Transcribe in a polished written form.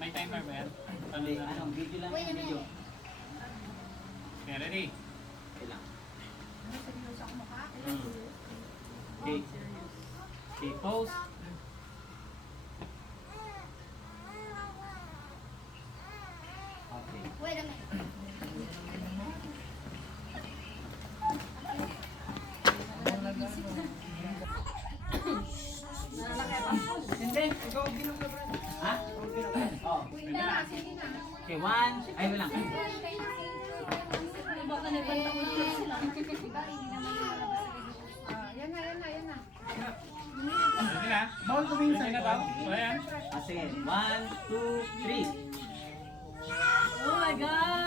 May timer ba yan? Hindi, anong video lang yung video. Okay, ready? Okay lang. Seryoso ako mukha. Okay. Okay, pause. Okay. Wait a minute. Hindi, ikaw binubra. Ha? Oh. Wait na, sige na. Okay, one. Ay, wala. Baka nabantang lang sila. Yan na, yan na, yan na. Ready na? Bawal ko minsan. Ready na ba? So, ayan. Ah, sige. 1, 2, 3. Oh my God!